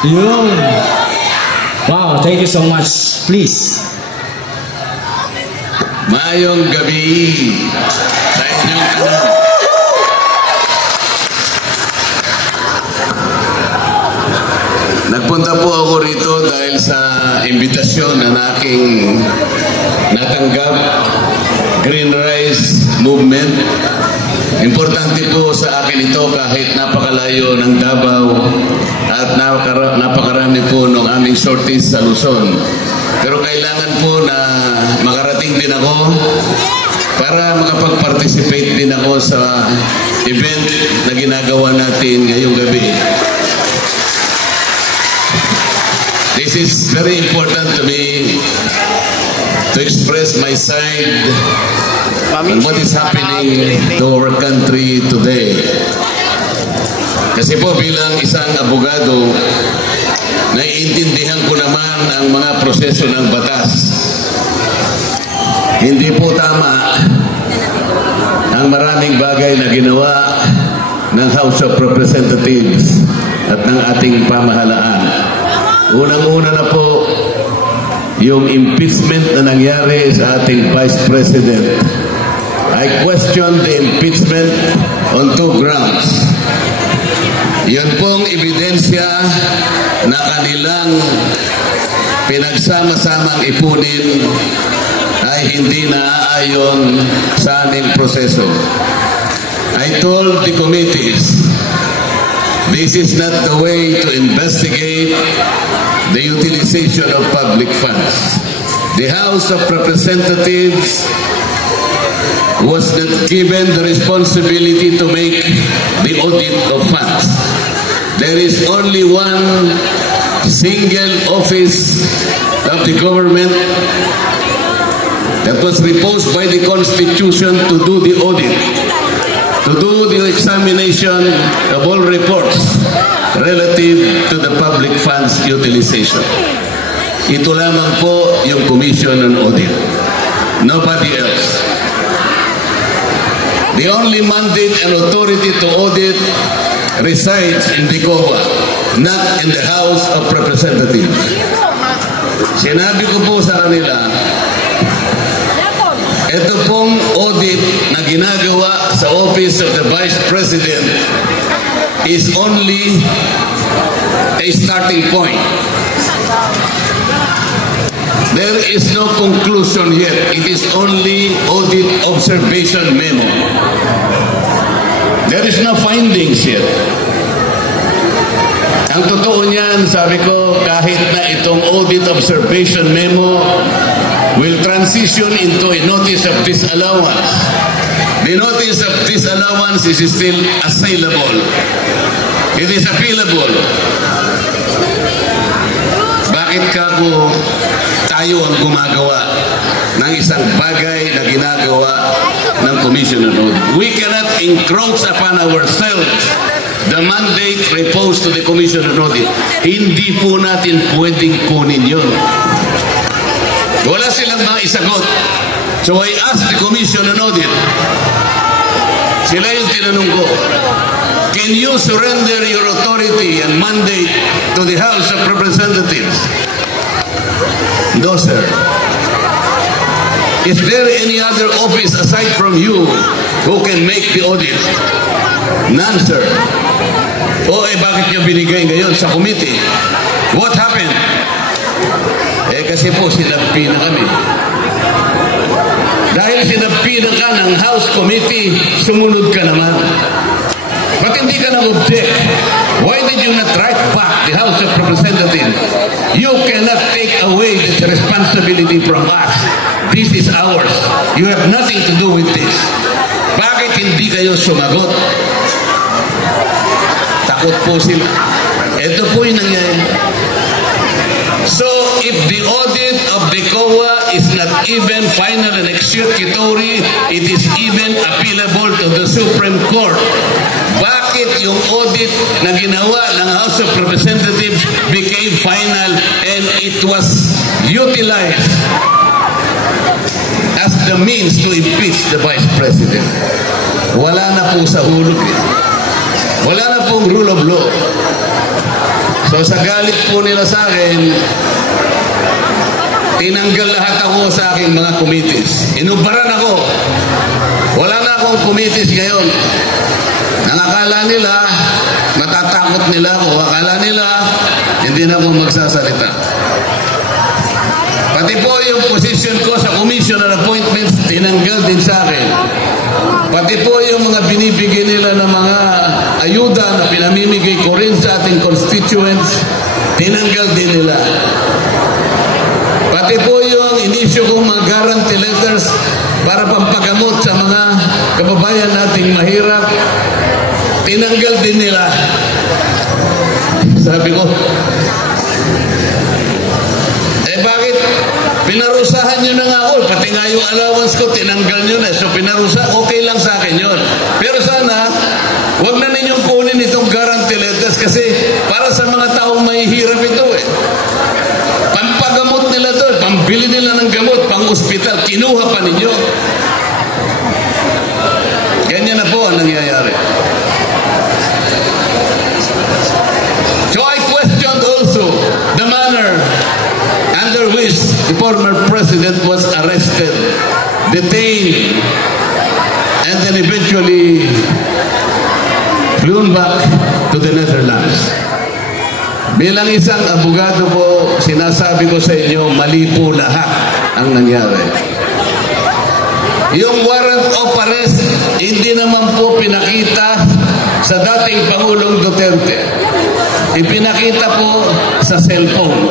Yun. Wow, thank you so much. Please. Maayong gabi sa inyong anak. Nagpunta po ako rito dahil sa imbitasyon na aking natanggap, Green Rise Movement. Importante po sa akin ito kahit napakalayo ng Davao at napakarami po ng aming sorties sa Luzon. Pero kailangan po na makarating din ako para makapag-participate din ako sa event na ginagawa natin ngayong gabi. This is very important to me to express my side on what is happening to our country today. Kasi po bilang isang abogado, naiintindihan ko naman ang mga proseso ng batas. Hindi po tama ang maraming bagay na ginawa ng House of Representatives at ng ating pamahalaan. Unang-una na po yung impeachment na nangyari sa ating Vice President. I question the impeachment on 2 grounds. Yan pong ebidensya na kanilang pinagsama-samang ipunin ay hindi naaayon sa aming proseso. I told the committees, this is not the way to investigate the utilization of public funds. The House of Representatives was not given the responsibility to make the audit of funds. There is only one single office of the government that was reposed by the Constitution to do the audit, to do the examination of all reports relative to the public funds utilization. Ito lamang po yung Commission on Audit. Nobody else. The only mandate and authority to audit resides in the COA, not in the House of Representatives. Sinabi ko po sa kanila, ito pong audit na ginagawa sa Office of the Vice President is only a starting point. There is no conclusion yet. It is only audit observation memo. There is no findings yet. Ang totoo niyan, sabi ko, kahit na itong audit observation memo will transition into a notice of disallowance. The notice of disallowance is still assailable. It is appealable. Bakit kako tayo ang gumagawa ng isang bagay na ginagawa ng Commission on Audit? We cannot encroach upon ourselves the mandate reposed to the Commission on Audit. Hindi po natin pwedeng kunin yun. Wala silang mga isagot. So I asked the Commission on Audit. Sila yung tinanong ko, can you surrender your authority and mandate to the House of Representatives? No, sir. Is there any other office aside from you who can make the audit? None, sir. O bakit nyo binigay ngayon sa committee? What happened? Kasi po sinagpi na kami. Dahil sinagpi na ka ng House Committee, sumunod ka naman. Ba't hindi ka nag-object? Why did you not write back the House of Representatives? You cannot take away this responsibility from us. This is ours. You have nothing to do with this. Bakit hindi kayo sumagot? Takot po sila. Ito po yung nangyayari. So, if the audit of the COA is not even final and executory, it is even appealable to the Supreme Court. Bakit yung audit na ginawa ng House of Representatives became final and it was utilized as the means to impeach the Vice President? Wala na po sa hulog. Wala na pong rule of law. So sa galit po nila sa akin, tinanggal lahat ako sa aking mga committees. Inubaran ako. Wala na akong committees ngayon. Nakakala nila, matatakot nila ako. Akala nila, hindi na ako magsasalita. Pati po yung position ko sa commissioner appointments, tinanggal din sa akin. Pati po yung mga binibigay nila ng mga ayuda na pinamimigay ko rin sa ating constituents, tinanggal din nila. Pati po yung inisyo kong mga guarantee letters para pampagamot sa mga kababayan nating mahirap, tinanggal din nila. Sabi ko, bakit? Pinarusahan nyo na nga ako. Pati nga yung allowance ko, tinanggal nyo na. So pinarusa, okay lang sa akin yun. Pero sana, huwag na ninyong kunin itong guarantee letters kasi para sa mga taong mahihirap ito eh. Pampagamot nila to, pambili nila ng gamot, pang-hospital, kinuha pa ninyo. Ganyan na po ang nangyayari. So I questioned also the manner under which the former president was arrested, detained, and then eventually flown back to the Netherlands. Bilang isang abogado po, sinasabi ko sa inyo, mali po lahat ang nangyari. Yung warrant of arrest, hindi naman po pinakita sa dating Pangulong Duterte. Ipinakita po sa cellphone.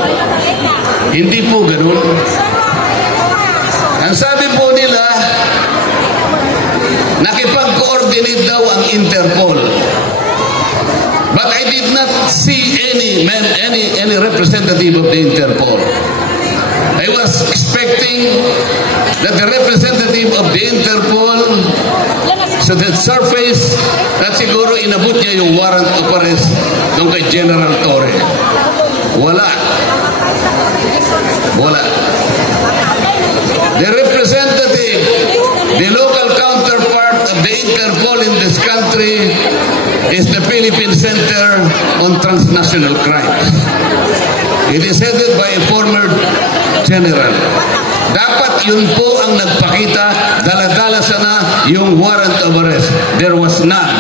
Hindi po ganun. Ang sabi po nila, nakipag-coordinate daw ang Interpol. But I did not see any representative of the Interpol. I was expecting that the representative of the Interpol should have surfaced at siguro inabot niya yung warrant of arrest doon kay General Torre. Wala. Wala. The representative, the local counterpart of the Interpol in this country is the Philippine Center on Transnational Crime. It is headed by a former general. Dapat yun po ang nagpakita, dala-dala sana yung warrant of arrest. There was none.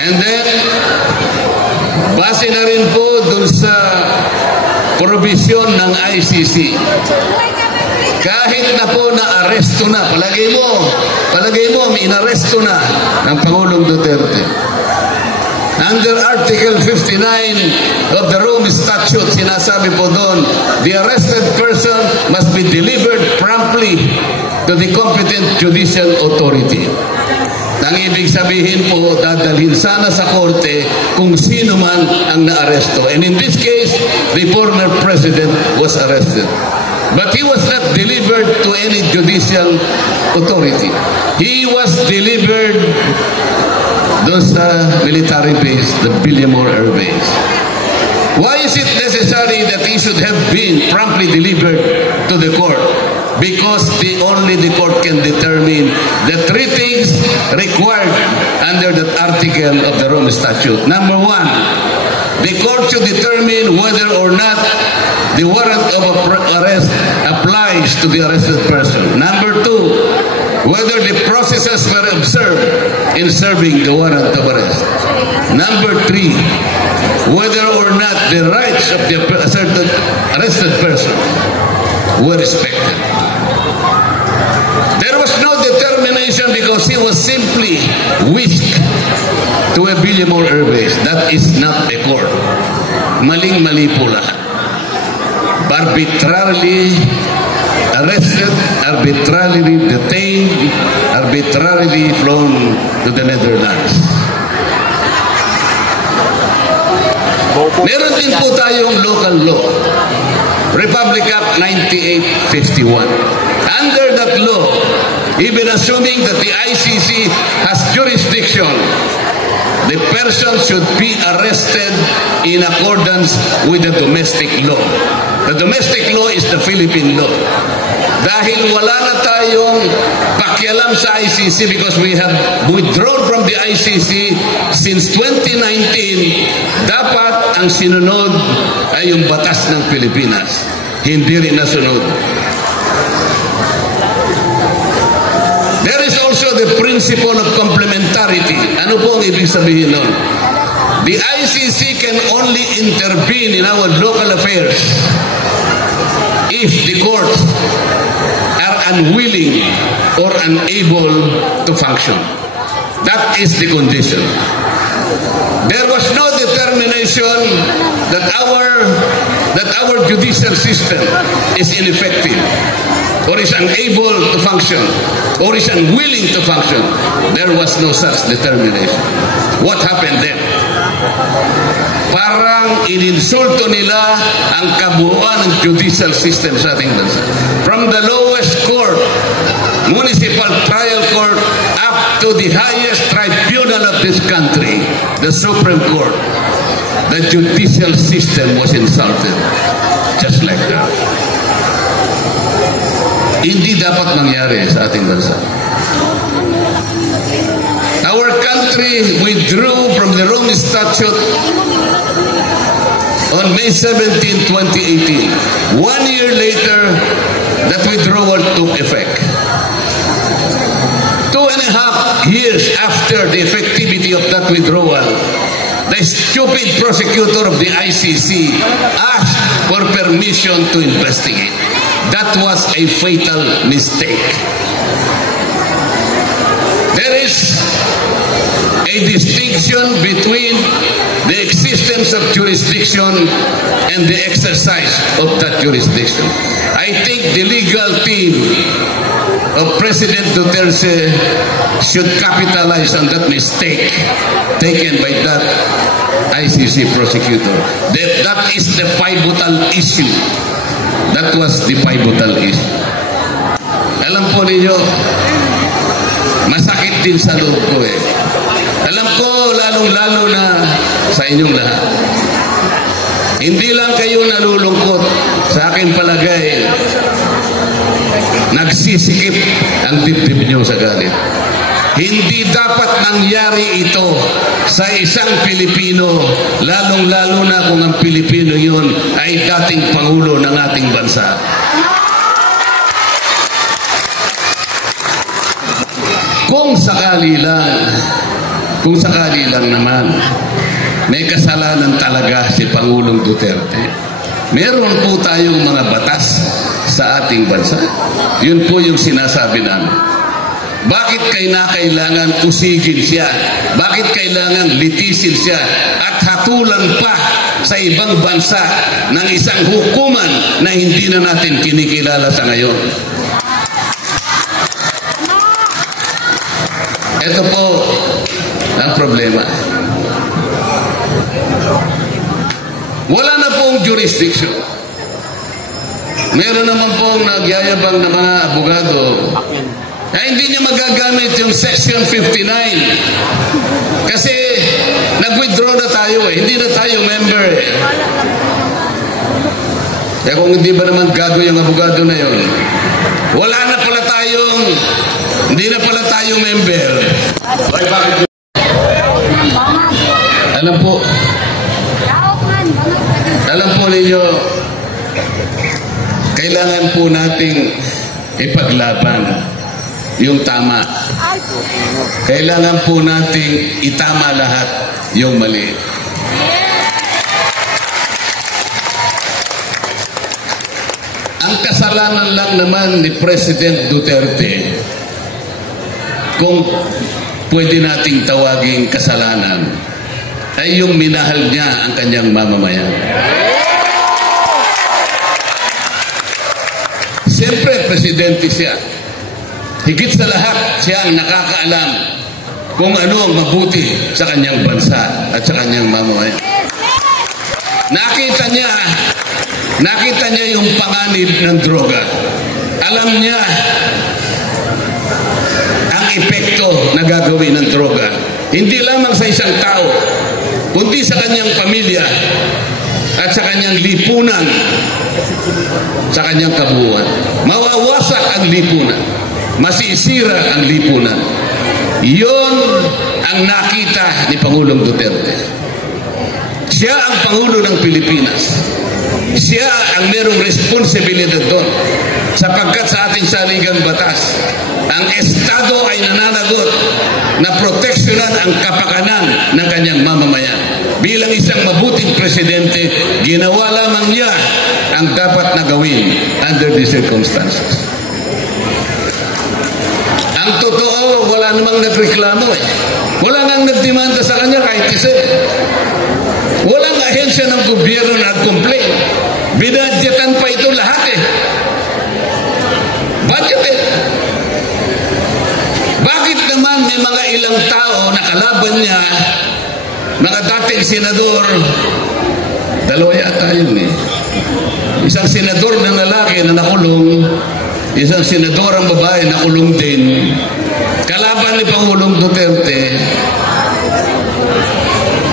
And then, base na rin po dun sa probisyon ng ICC. Kahit na po na-aresto na, palagay mo, inaresto na ng Pangulong Duterte. Under Article 59 of the Rome Statute, sinasabi po doon, the arrested person must be delivered promptly to the competent judicial authority. Ang ibig sabihin po, dadalhin sana sa korte kung sino man ang naaresto. And in this case, the former president was arrested. But he was not delivered to any judicial authority. He was delivered those military base, the Villamor Air Base. Why is it necessary that he should have been promptly delivered to the court? Because only the court can determine the three things required under that article of the Rome Statute. Number one, the court should determine whether or not the warrant of arrest applies to the arrested person. Number two, whether the processes were observed in serving the warrant of arrest. Number three, whether or not the rights of the arrested person were respected. There was no determination because he was simply whisked to a Villamor Air Base. That is not a court. Maling-mali po lahat. Arbitrarily arrested, arbitrarily detained, arbitrarily flown to the Netherlands. Meron din po tayong local law, Republic Act 9851. Under that law, even assuming that the ICC has jurisdiction, the person should be arrested in accordance with the domestic law. The domestic law is the Philippine law. Dahil wala na tayong pakialam sa ICC because we have withdrawn from the ICC since 2019, dapat dapat ang sinunod ay yung batas ng Pilipinas. Hindi rin nasunod. There is also the principle of complementarity. Ano po ang ibig sabihin nun? The ICC can only intervene in our local affairs if the courts are unwilling or unable to function. That is the condition. There was no determination that our judicial system is ineffective or is unable to function or is unwilling to function. There was no such determination. What happened then? Parang ininsulto nila ang kabuuan ng judicial system sa ating bansa. From the lowest court, municipal trial court, up to the highest tribunal of this country, the Supreme Court, the judicial system was insulted. Just like that. Hindi dapat mangyari sa ating bansa. Our country withdrew from the Rome Statute on May 17, 2018. 1 year later, that withdrawal took effect. 2.5 years after the effectivity of that withdrawal, the stupid prosecutor of the ICC asked for permission to investigate. That was a fatal mistake. There is a distinction between the existence of jurisdiction and the exercise of that jurisdiction. I think the legal team of President Duterte should capitalize on that mistake taken by that ICC prosecutor. That is the pivotal issue. That was the pivotal issue. Alam po ninyo, masakit din sa loob ko eh. Alam ko, lalong-lalo na sa inyong lahat. Hindi lang kayo nalulungkot, sa aking palagay, nagsisikip ang dibdib nyo sa galit. Hindi dapat nangyari ito sa isang Pilipino, lalong-lalo na kung ang Pilipino yun ay dating Pangulo ng ating bansa. Kung sakali lang naman, may kasalanan talaga si Pangulong Duterte. Meron po tayong mga batas sa ating bansa. Yun po yung sinasabi namin. Bakit kailangan usigin siya? Bakit kailangan litisin siya at hatulan pa sa ibang bansa ng isang hukuman na hindi na natin kinikilala sa ngayon? Ito po ang problema. Wala na pong jurisdiction. Meron naman pong nagyayabang na mga abogado na hindi niya magagamit yung Section 59 kasi nag-withdraw na tayo eh. Hindi na tayo member eh. Kaya kung hindi ba naman gago yung abogado na yun, wala na pala tayong, hindi na pala tayo member. Bakit? Alam po ninyo, kailangan po nating ipaglaban yung tama. Kailangan po nating itama lahat yung mali. Ang kasalanan lang naman ni President Duterte, kung pwede nating tawaging kasalanan, ay yung minahal niya ang kanyang mamamayan. Siyempre, presidente siya. Higit sa lahat, siya ang nakakaalam kung ano ang mabuti sa kanyang bansa at sa kanyang mamamayan. Nakita niya yung panganib ng droga. Alam niya ang epekto na gagawin ng droga. Hindi lamang sa isang tao, kundi sa kanyang pamilya at sa kanyang lipunan, sa kanyang kabuuan. Mawawasak ang lipunan. Masisira ang lipunan. Iyon ang nakita ni Pangulong Duterte. Siya ang Pangulo ng Pilipinas. Siya ang merong responsibilidad doon. Sapagkat sa ating saligang batas, ang Estado ay nananagot na proteksyonan ang kapakanan ng kanyang mamamayan. Bilang isang mabuting presidente, ginawa lamang niya ang dapat na gawin under the circumstances. Ang totoo, wala namang nagreklamo eh. Wala nang nagdemanda sa kanya kahit isa. Walang ahensya ng gobyerno na nag-complain. Binadyetan pa ito lahat eh. Budget eh. Bakit naman may mga ilang tao na kalaban niya, mga dating senador, dalawa yata yun eh. Isang senador na lalaki na nakulong, isang senador ang babae na nakulong din, kalaban ni Pangulong Duterte.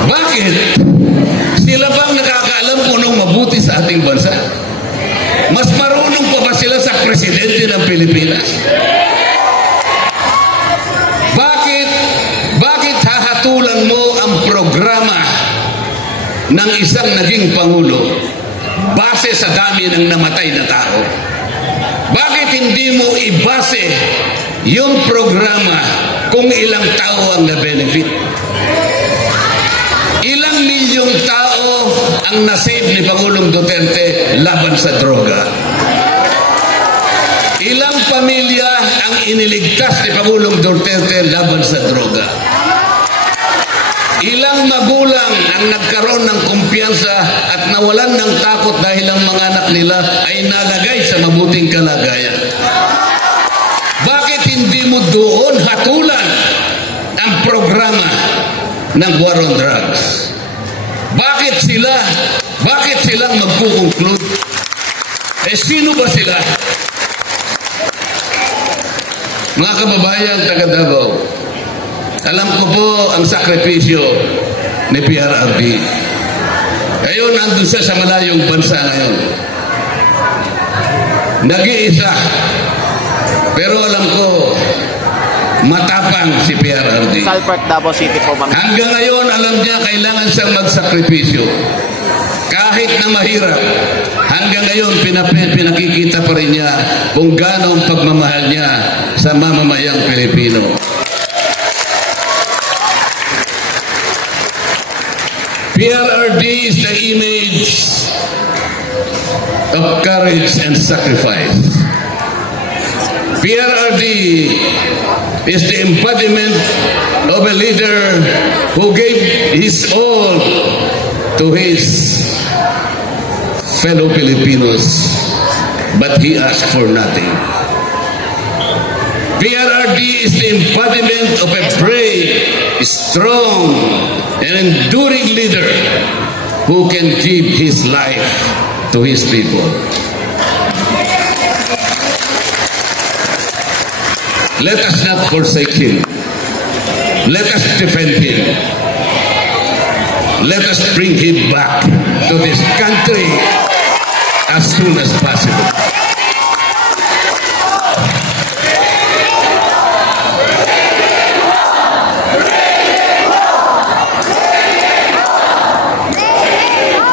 Bakit? Sila bang nakakaalam kung anong mabuti sa ating bansa? Mas marunong pa ba sila sa presidente ng Pilipinas? Bakit hahatulan mo ang programa ng isang naging Pangulo base sa dami ng namatay na tao? Bakit hindi mo ibase yung programa kung ilang tao ang na-benefit? Ilang milyong tao ang nasave ni Pangulong Duterte laban sa droga? Ilang pamilya ang iniligtas ni Pangulong Duterte laban sa droga? Ilang magulang ang nagkaroon ng kumpiyansa at nawalan ng takot dahil ang mga anak nila ay nalagay sa mabuting kalagayan? Bakit hindi mo doon hatulan ang programa ng war on drugs? Bakit silang magkukonclude? Sino ba sila? Mga kababayan taga Davao, alam ko po ang sakripisyo ni PRRD. Ngayon, nandun siya sa malayong bansa ngayon. Nag-iisa. Pero alam ko, matapang si PRRD. Salpark, Davao City po, ma'am. Hanggang ngayon, alam niya kailangan siyang magsakripisyo. Kahit na mahirap, hanggang ngayon pinakikita pa rin niya kung gaano ang pagmamahal niya sa mamamayang Pilipino. PRRD is the image of courage and sacrifice. PRRD is the embodiment of a leader who gave his all to his fellow Filipinos, but he asked for nothing. PRRD is the embodiment of a brave, strong, and enduring leader who can give his life to his people. Let us not forsake him. Let us defend him. Let us bring him back to this country as soon as possible.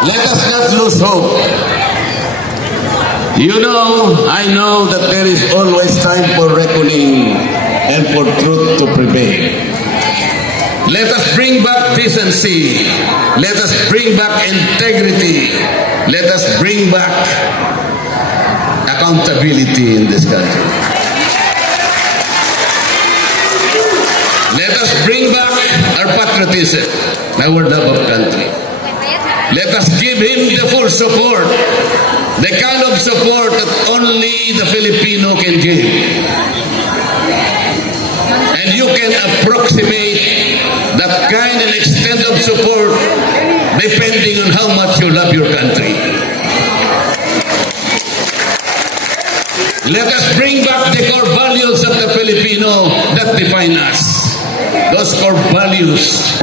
Let us not lose hope. You know, I know that there is always time for reckoning and for truth to prevail. Let us bring back decency. Let us bring back integrity. Let us bring back accountability in this country. Let us bring back our patriotism, our love of country. Let us give him the full support, the kind of support that only the Filipino can give. And you can approximate that kind and extent of support depending on how much you love your country. Let us bring back the core values of the Filipino that define us. Those core values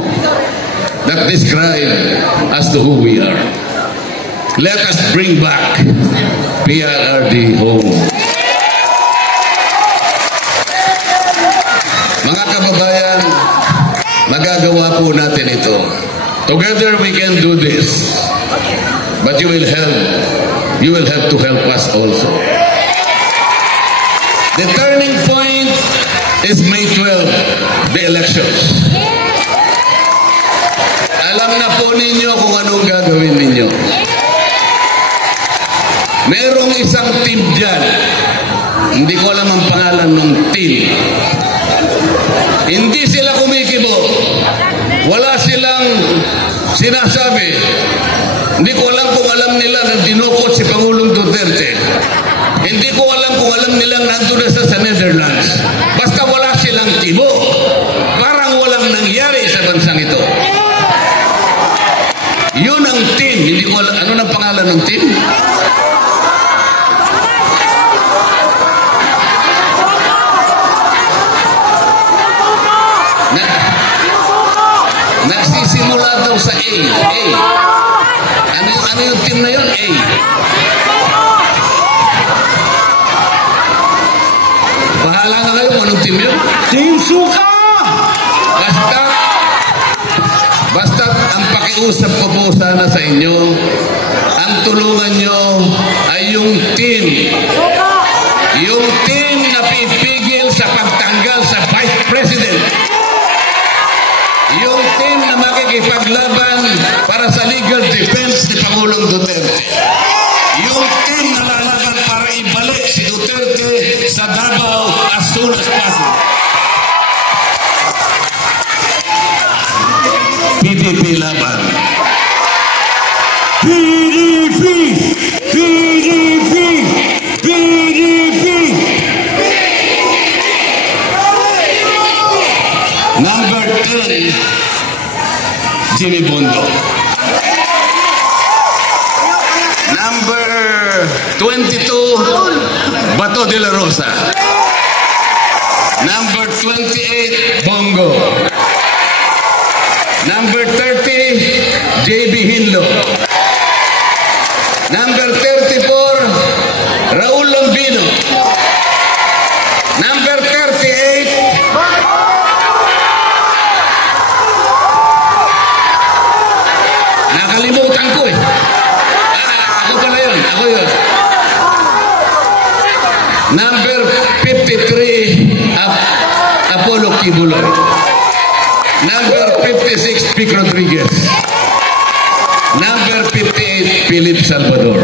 that describe as to who we are. Let us bring back PRRD home. Mga kababayan, magagawa po natin ito. Together we can do this. But you will have to help us also. The turning point is May 12, the elections. Alam na po ninyo kung anong gagawin ninyo. Merong isang team dyan. Hindi ko alam ang pangalan ng team. Hindi sila kumikibo. Wala silang sinasabi. Hindi ko alam kung alam nila na dinukot si Pangulong Duterte. Hindi ko alam kung alam nilang nandun na sa Netherlands. Basta wala silang kibo. Parang walang nangyari sa bansang ito. Yun ang team. Hindi ko alam. Ano nang pangalan ng team? Nagsisimula daw sa A. Ano yung team na yun? A. Bahala na kayo kung anong team yun. Team Suka! Basta ang pakiusap ko po sana sa inyo, ang tulungan nyo ay yung team. Yung team na pipigil sa pagtanggal sa Vice President. Yung team na makikipaglaban para sa legal defense ni Pangulong Duterte. Yung team na lalaban para ibalik si Duterte sa Davao as soon as possible. PDP laban. PDP! PDP! PDP! Number 10, Jimmy Bondo. Number 22, Bato de la Rosa. Number 28, Bongo. Number 30, JB Hinlo. Number 34, Raul Lombino. Number 38, nakalimutan ko eh. Ako pala yun. Ako yun. Number 53, Apollo Kibuloy. Number 56, Pic Rodriguez. Number 58, Philip Salvador.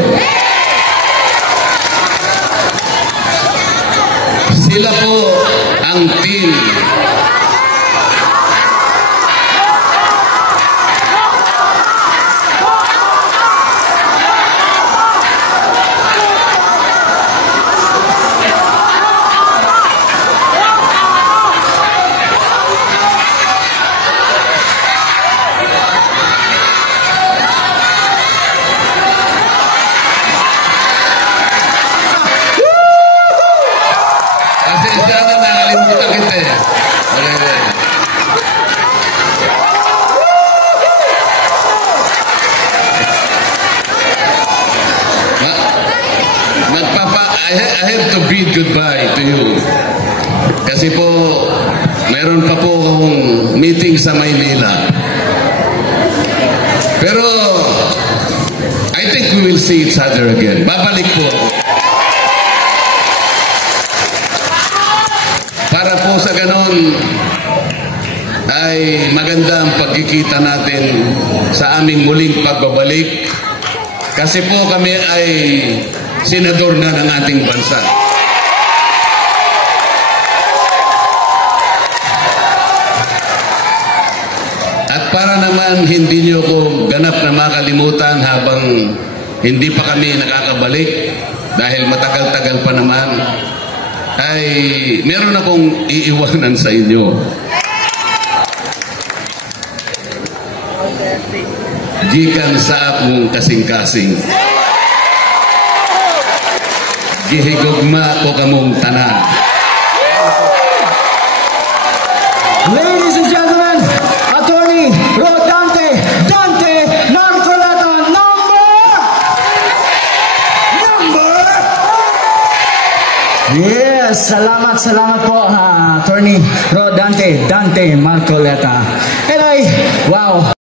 Sila po ang team. I have to bid goodbye to you. Kasi po, meron pa po akong meeting sa Maynila. Pero, I think we will see each other again. Babalik po. Para po sa ganon, ay maganda ang pagkikita natin sa aming muling pagbabalik. Kasi po kami ay senador na ng ating bansa. At para naman hindi nyo ko ganap na makalimutan habang hindi pa kami nakakabalik dahil matagal-tagal pa naman, ay meron akong iiwanan sa inyo. Gikan sa akong kasing-kasing. Gihigugma ko kamong tanan. Ladies and gentlemen, Attorney Rod Dante Marcoleta, number. Yes, salamat po, Attorney Rod Dante Marcoleta. And wow.